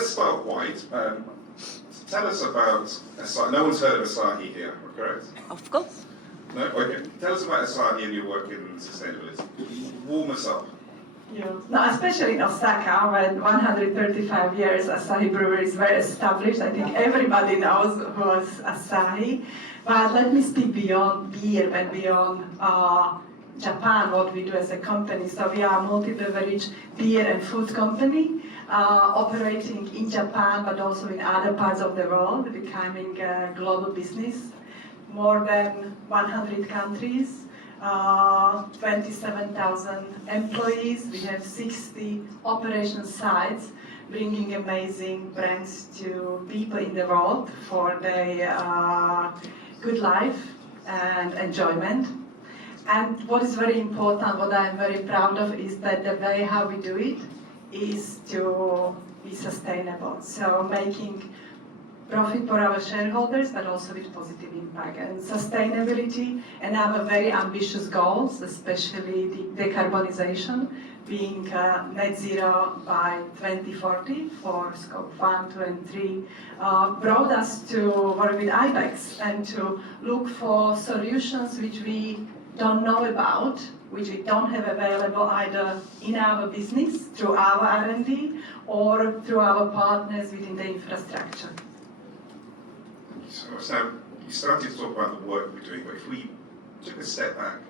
let's start wide. Tell us about Asahi. No one's heard of Asahi here, correct? Of course. No? Okay. Tell us about Asahi and your work in sustainability. Warm us up. Yeah. No, especially in Osaka, when 135 years Asahi Brewery is very established. I think everybody knows who was Asahi. But let me speak beyond beer and beyond Japan, what we do as a company. So we are a multi-beverage beer and food company operating in Japan, but also in other parts of the world, becoming a global business. More than 100 countries. 27,000 employees. We have 60 operation sites, bringing amazing brands to people in the world for their good life and enjoyment. And what is very important, what I'm very proud of, is that the way how we do it is to be sustainable. So making profit for our shareholders, but also with positive impact and sustainability, and our very ambitious goals, especially the decarbonization, being net zero by 2040 for scope 1, 2, and 3, brought us to work with Ibex and to look for solutions which we don't know about, which we don't have available either in our business, through our R&D, or through our partners within the infrastructure. So you started to talk about the work we're doing, but if we took a step back,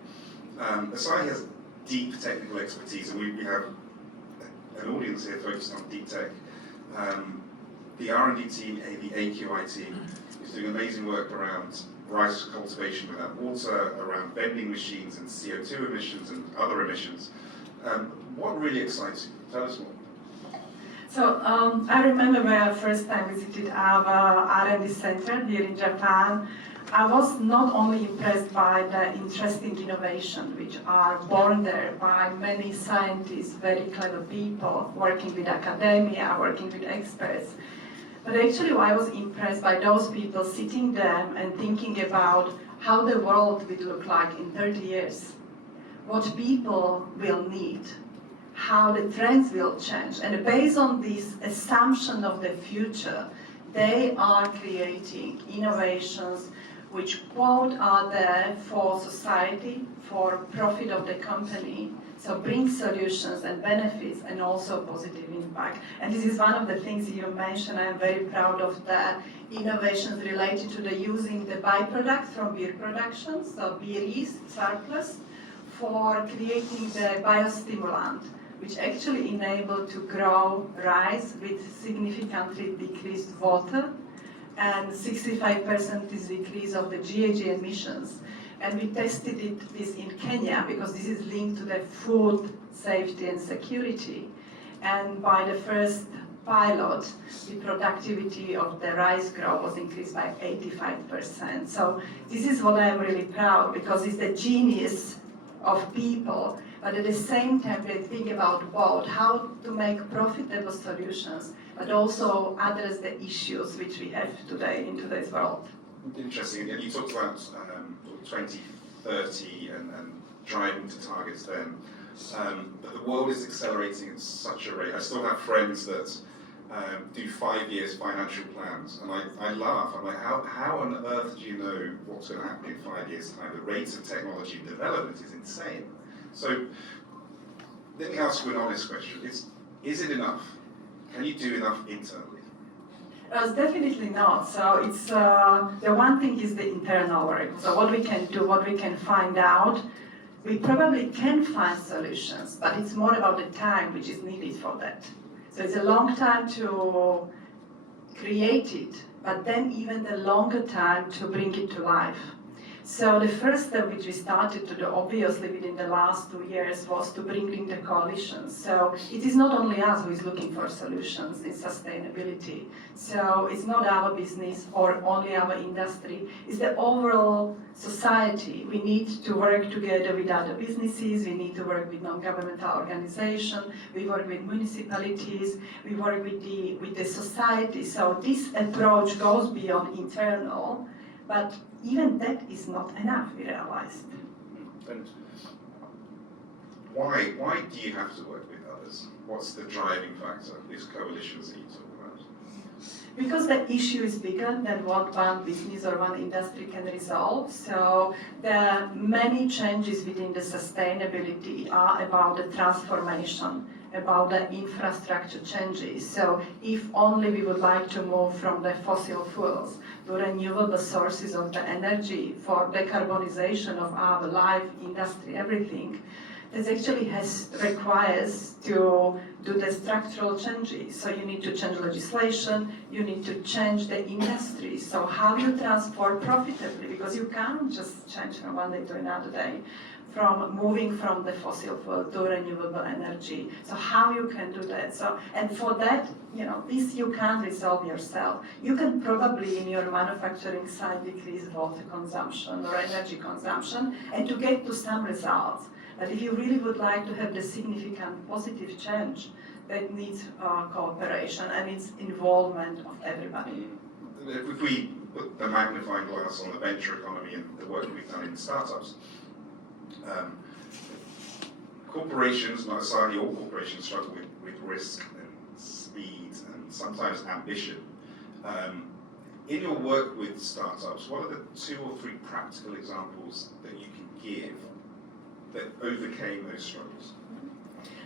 Asahi has deep technical expertise, and we have an audience here focused on deep tech. The R&D team, the AQI team, is doing amazing work around rice cultivation without water, around vending machines and CO2 emissions and other emissions. What really excites you? Tell us more. So I remember when I first time visited our R&D center here in Japan, I was not only impressed by the interesting innovation which are born there by many scientists, very clever people, working with academia, working with experts, but actually I was impressed by those people sitting there and thinking about how the world will look like in 30 years, what people will need, how the trends will change. And based on this assumption of the future, they are creating innovations which both are there for society, for profit of the company, so bring solutions and benefits and also positive impact. And this is one of the things you mentioned. I am very proud of the innovations related to the using the byproducts from beer production, so beer yeast surplus, for creating the biostimulant, which actually enable to grow rice with significantly decreased water and 65% is decrease of the GHG emissions. And we tested this in Kenya because this is linked to the food safety and security. And by the first pilot, the productivity of the rice grow was increased by 85%. So this is what I'm really proud, because it's the genius of people, but at the same time they think about both how to make profitable solutions, but also address the issues which we have today in today's world. Interesting, and you talked about 2030 and driving to targets then. But the world is accelerating at such a rate. I still have friends that do 5 years financial plans, and I laugh. I'm like, how on earth do you know what's going to happen in 5 years' time? The rate of technology development is insane. So let me ask you an honest question. Is it enough? Can you do enough internally? It's definitely not. So it's the one thing is the internal work. So what we can do, what we can find out, we probably can find solutions, but it's more about the time which is needed for that. So it's a long time to create it, but then even the longer time to bring it to life. So the first step which we started to do, obviously within the last 2 years, was to bring in the coalitions. So it is not only us who is looking for solutions in sustainability. So it's not our business or only our industry, it's the overall society. We need to work together with other businesses, we need to work with non-governmental organizations, we work with municipalities, we work with the society. So this approach goes beyond internal, but even that is not enough, we realized. And why do you have to work with others? What's the driving factor, these coalitions that you talk about? Because the issue is bigger than what one business or one industry can resolve. So the many changes within the sustainability are about the transformation, about the infrastructure changes. So if only we would like to move from the fossil fuels to renewable sources of the energy for decarbonization of our life, industry, everything, this actually requires to do the structural changes. So you need to change legislation, you need to change the industry. So how you transport profitably, because you can't just change from one day to another day, from moving from the fossil fuel to renewable energy. So how you can do that? So, and for that, this you can't resolve yourself. You can probably in your manufacturing side decrease water consumption or energy consumption and to get to some results. But if you really would like to have the significant positive change, that needs cooperation and its involvement of everybody. If we put the magnifying glass on the venture economy and the work we've done in startups, corporations, not Asahi, all corporations struggle with risk and speed and sometimes ambition. In your work with startups, what are the 2 or 3 practical examples that you can give that overcame those struggles?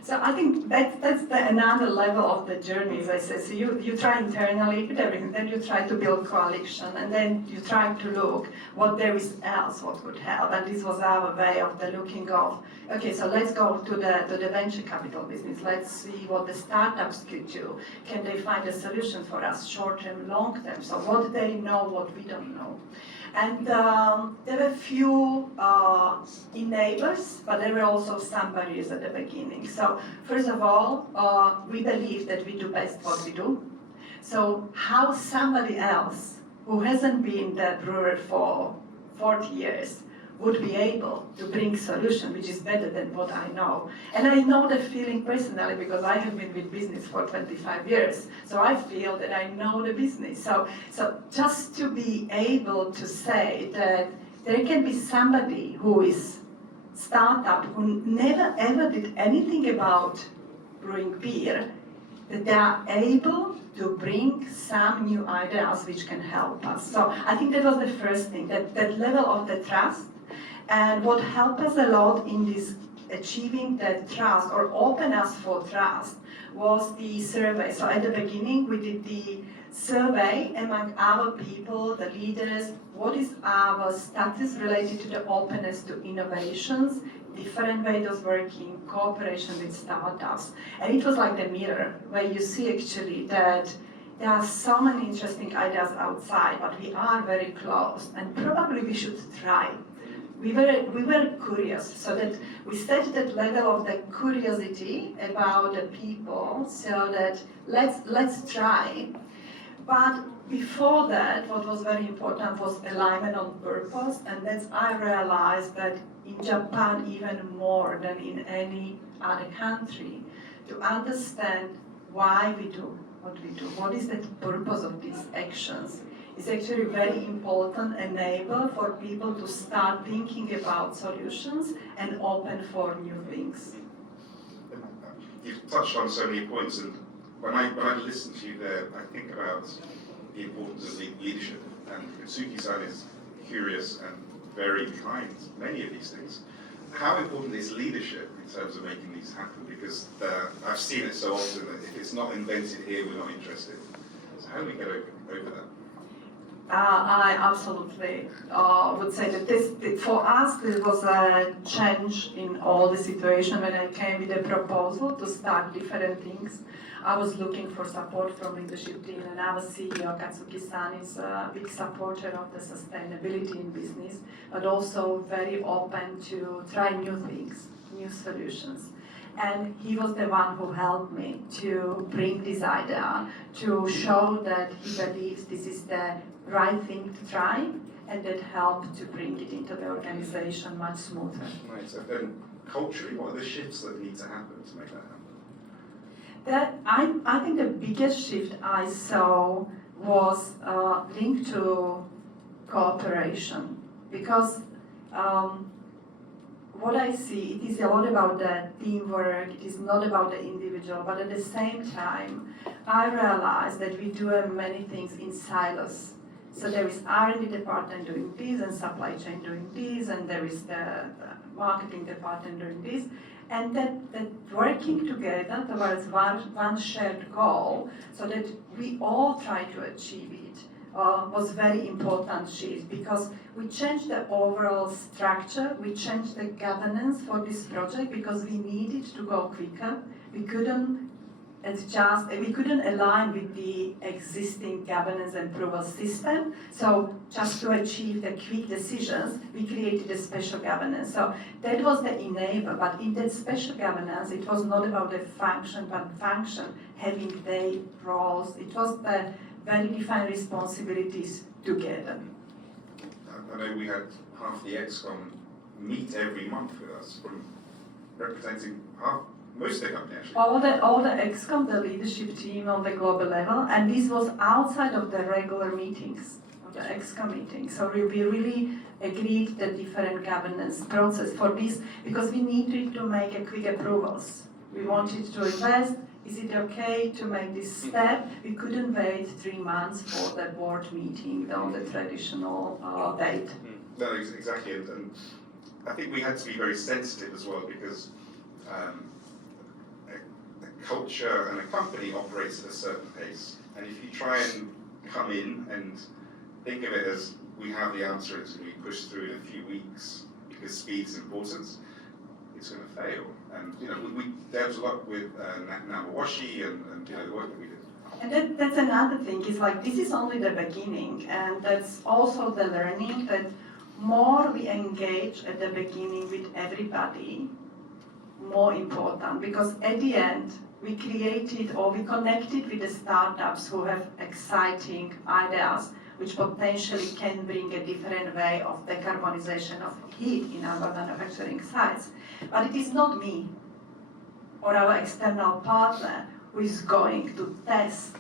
So I think that's another level of the journey, as I said. So you try internally with everything, then you try to build coalition, and then you try to look what there is else, what could help. And this was our way of the looking of, okay, so let's go to the venture capital business. Let's see what the startups could do. Can they find a solution for us, short-term, long-term? So what they know, what we don't know. And there were few enablers, but there were also some barriers at the beginning. So first of all, we believe that we do best what we do. So how somebody else who hasn't been the brewer for 40 years would be able to bring solution which is better than what I know. And I know the feeling personally because I have been with business for 25 years. So I feel that I know the business. So just to be able to say that there can be somebody who is startup who never ever did anything about brewing beer, that they are able to bring some new ideas which can help us. So I think that was the first thing, that level of the trust. And what helped us a lot in this achieving that trust or open us for trust was the survey. So at the beginning we did the survey among our people, the leaders, what is our status related to the openness to innovations, different ways of working, cooperation with startups. And it was like the mirror, where you see actually that there are so many interesting ideas outside, but we are very close, and probably we should try. We were curious, so that we set that level of the curiosity about the people, so that let's try. But before that, what was very important was alignment on purpose, and that's I realized that in Japan even more than in any other country, to understand why we do what we do, what is the purpose of these actions, is actually very important enabler for people to start thinking about solutions and open for new things. You've touched on so many points, and when I listen to you there, I think about the importance of leadership. And Katsuki-san is curious and very behind many of these things. How important is leadership in terms of making these happen? Because I've seen it so often that if it's not invented here, we're not interested. So how do we get over that? I absolutely would say that for us, there was a change in all the situation when I came with a proposal to start different things. I was looking for support from leadership team, and our CEO, Katsuki-san, is a big supporter of the sustainability in business, but also very open to try new things, new solutions. And he was the one who helped me to bring this idea, to show that he believes this is the right thing to try, and that helped to bring it into the organization much smoother. Right, so then culturally, what are the shifts that need to happen to make that happen? I think the biggest shift I saw was linked to cooperation, because what I see, it is a lot about the teamwork, it is not about the individual, but at the same time, I realize that we do many things in silos. So there is R&D department doing this, and supply chain doing this, and there is the marketing department doing this, and that working together towards one shared goal, so that we all try to achieve it, was very important shift, because we changed the overall structure, we changed the governance for this project because we needed to go quicker. We couldn't align with the existing governance and approval system. So just to achieve the quick decisions, we created a special governance. So that was the enabler, but in that special governance, it was not about the function, but function having their roles. It was the very defined responsibilities together. I know we had half the ExCom meet every month with us, from representing most of the company actually. All the ExCom, the leadership team on the global level, and this was outside of the regular meetings, of the ExCom meetings. So we really agreed the different governance process for this, because we needed to make a quick approvals. We wanted to invest. Is it okay to make this step? We couldn't wait 3 months for the board meeting on the traditional date. No, exactly, and I think we had to be very sensitive as well, because a culture and a company operates at a certain pace, and if you try and come in and think of it as we have the answer, it's going to be pushed through in a few weeks because speed is important, it's going to fail. And there was a lot with Namawashi and the work that we did. And that's another thing. It's like this is only the beginning, and that's also the learning that more we engage at the beginning with everybody, more important, because at the end we created or we connected with the startups who have exciting ideas which potentially can bring a different way of decarbonization of heat in our manufacturing sites. But it is not me or our external partner who is going to test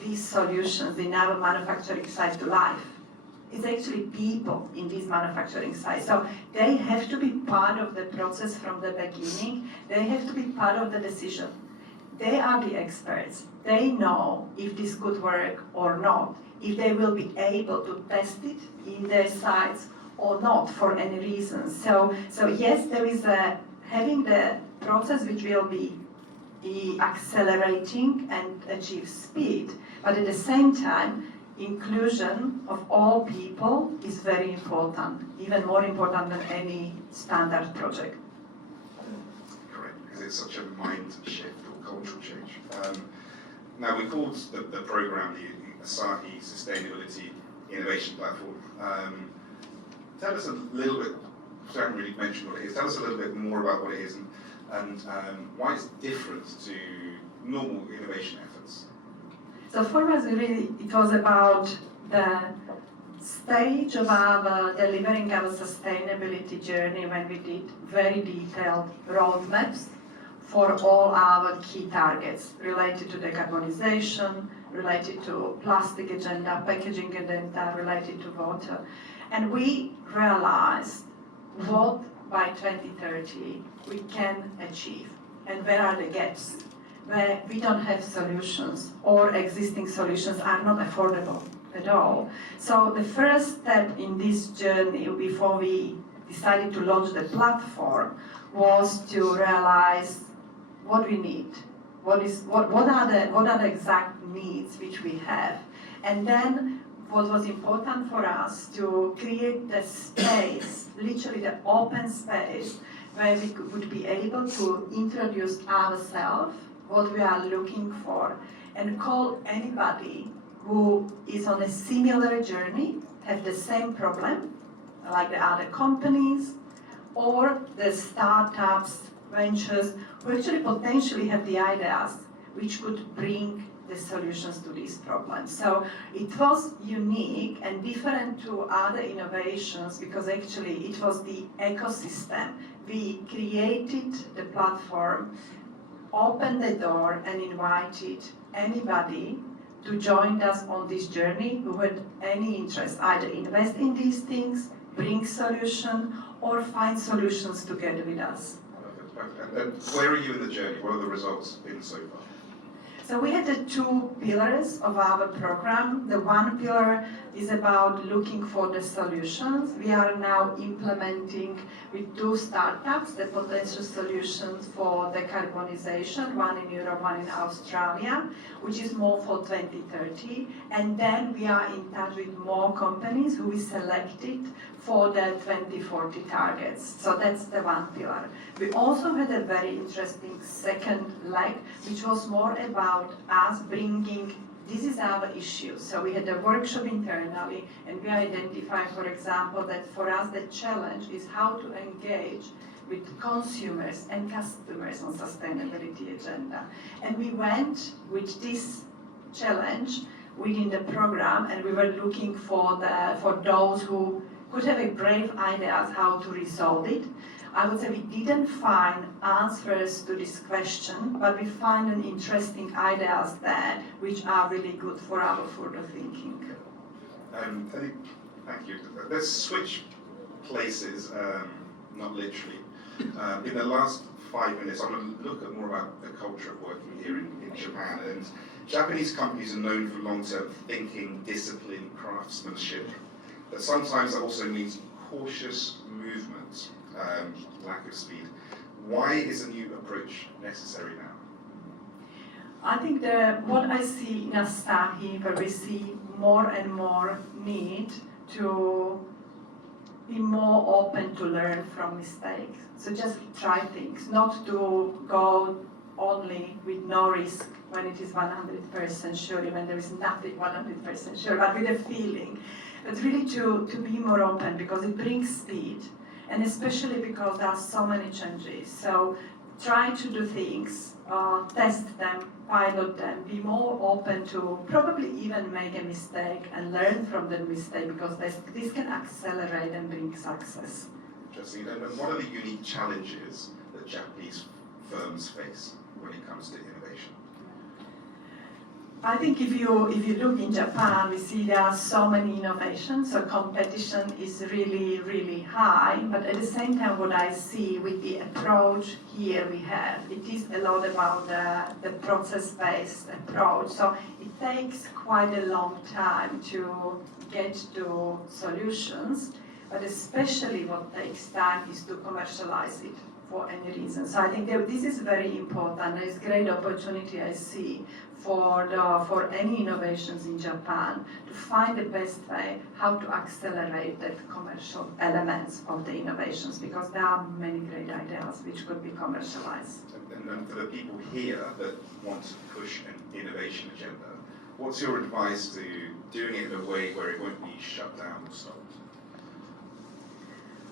these solutions in our manufacturing site to life. It's actually people in these manufacturing sites. So they have to be part of the process from the beginning. They have to be part of the decision. They are the experts. They know if this could work or not, if they will be able to test it in their sites or not for any reason. So yes, there is having the process which will be accelerating and achieve speed, but at the same time, inclusion of all people is very important, even more important than any standard project. Correct, because it's such a mind shift or cultural change. Now, we called the program the Asahi Sustainability Innovation Platform. Tell us a little bit, I haven't really mentioned what it is, tell us a little bit more about what it is and why it's different to normal innovation efforts. So for us, it was about the stage of our delivering our sustainability journey when we did very detailed roadmaps for all our key targets related to decarbonization, related to plastic agenda, packaging agenda, related to water. And we realized what by 2030 we can achieve and where are the gaps, where we don't have solutions or existing solutions are not affordable at all. So the first step in this journey before we decided to launch the platform was to realize what we need, what are the exact needs which we have, and then what was important for us to create the space, literally the open space, where we would be able to introduce ourselves, what we are looking for, and call anybody who is on a similar journey, have the same problem, like the other companies, or the startups, ventures, who actually potentially have the ideas which could bring the solutions to these problems. So it was unique and different to other innovations because actually it was the ecosystem. We created the platform, opened the door and invited anybody to join us on this journey who had any interest, either invest in these things, bring solution, or find solutions together with us. And where are you in the journey? What are the results been so far? So we had the two pillars of our program. The one pillar is about looking for the solutions. We are now implementing with two startups the potential solutions for decarbonization, one in Europe, one in Australia, which is more for 2030. And then we are in touch with more companies who we selected for the 2040 targets. So that's the one pillar. We also had a very interesting second leg, which was more about us bringing, this is our issue. So we had a workshop internally, and we identified, for example, that for us the challenge is how to engage with consumers and customers on sustainability agenda. And we went with this challenge within the program, and we were looking for those who could have a brave ideas how to resolve it. I would say we didn't find answers to this question, but we find an interesting ideas there which are really good for our further thinking. Thank you. Let's switch places, not literally. In the last 5 minutes, I want to look at more about the culture of working here in Japan. And Japanese companies are known for long-term thinking, discipline, craftsmanship. But sometimes that also means cautious movement, lack of speed. Why is a new approach necessary now? I think what I see in Asahi, where we see more and more need to be more open to learn from mistakes. So just try things, not to go only with no risk when it is 100% sure, when there is nothing 100% sure, but with a feeling. But really to be more open, because it brings speed, and especially because there are so many changes. So try to do things, test them, pilot them, be more open to probably even make a mistake and learn from the mistake, because this can accelerate and bring success. Interesting. And what are the unique challenges that Japanese firms face when it comes to innovation? I think if you look in Japan, we see there are so many innovations, so competition is really, really high. But at the same time, what I see with the approach here we have, it is a lot about the process-based approach. So it takes quite a long time to get to solutions, but especially what takes time is to commercialize it for any reason. So I think this is very important. There is great opportunity I see for any innovations in Japan to find the best way how to accelerate the commercial elements of the innovations, because there are many great ideas which could be commercialized. And for the people here that want to push an innovation agenda, what's your advice to doing it in a way where it won't be shut down or stopped?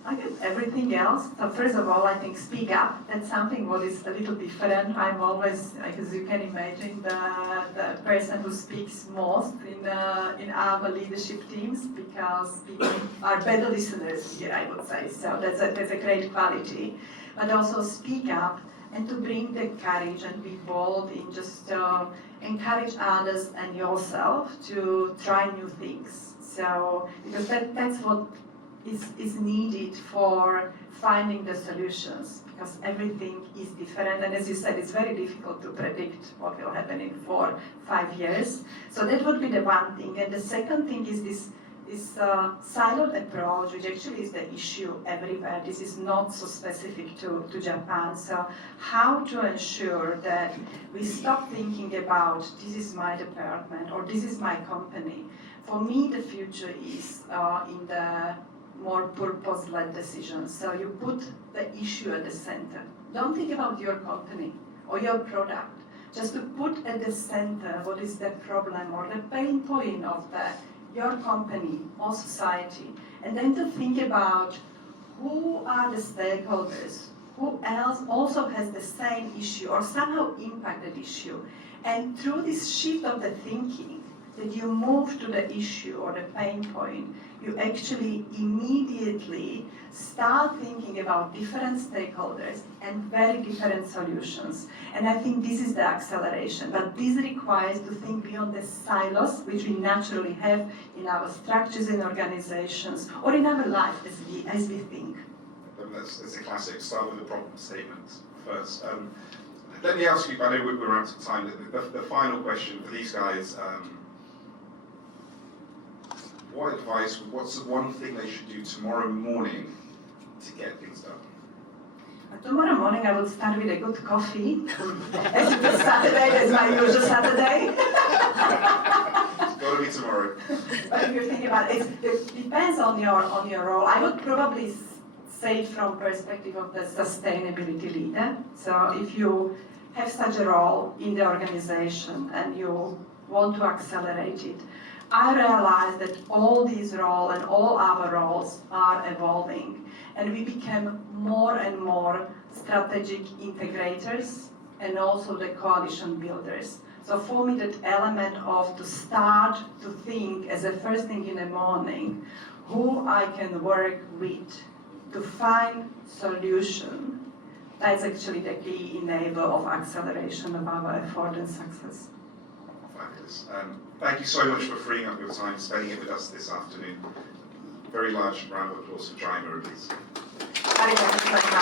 I guess everything else. So first of all, I think speak up. That's something what is a little different. I'm always, as you can imagine, the person who speaks most in our leadership teams, because people are better listeners here, I would say. So that's a great quality. But also speak up, and to bring the courage and be bold in just encourage others and yourself to try new things. So because that's what is needed for finding the solutions, because everything is different, and as you said, it's very difficult to predict what will happen in 4-5 years. So that would be the one thing. And the second thing is this siloed approach, which actually is the issue everywhere. This is not so specific to Japan. So how to ensure that we stop thinking about this is my department or this is my company. For me, the future is in the more purpose-led decisions. So you put the issue at the center. Don't think about your company or your product. Just to put at the center what is the problem or the pain point of your company or society. And then to think about who are the stakeholders, who else also has the same issue or somehow impacted issue. And through this shift of the thinking, that you move to the issue or the pain point, you actually immediately start thinking about different stakeholders and very different solutions. And I think this is the acceleration. But this requires to think beyond the silos, which we naturally have in our structures in organizations or in our life as we think. that's a classic. Start with the problem statement first. Let me ask you, I know we're out of time, the final question for these guys. What's the one thing they should do tomorrow morning to get things done? Tomorrow morning I will start with a good coffee, as it is Saturday, as my usual Saturday. It's got to be tomorrow. But if you think about it, it depends on your role. I would probably say it from perspective of the sustainability leader. So if you have such a role in the organization and you want to accelerate it, I realize that all these roles and all our roles are evolving, and we become more and more strategic integrators and also the coalition builders. So for me, that element of to start to think as a first thing in the morning, who I can work with to find solution, that's actually the key enabler of acceleration of our effort and success. Fabulous. Thank you so much for freeing up your time, spending it with us this afternoon. Very large round of applause for Drahomira, please. Thank you very much.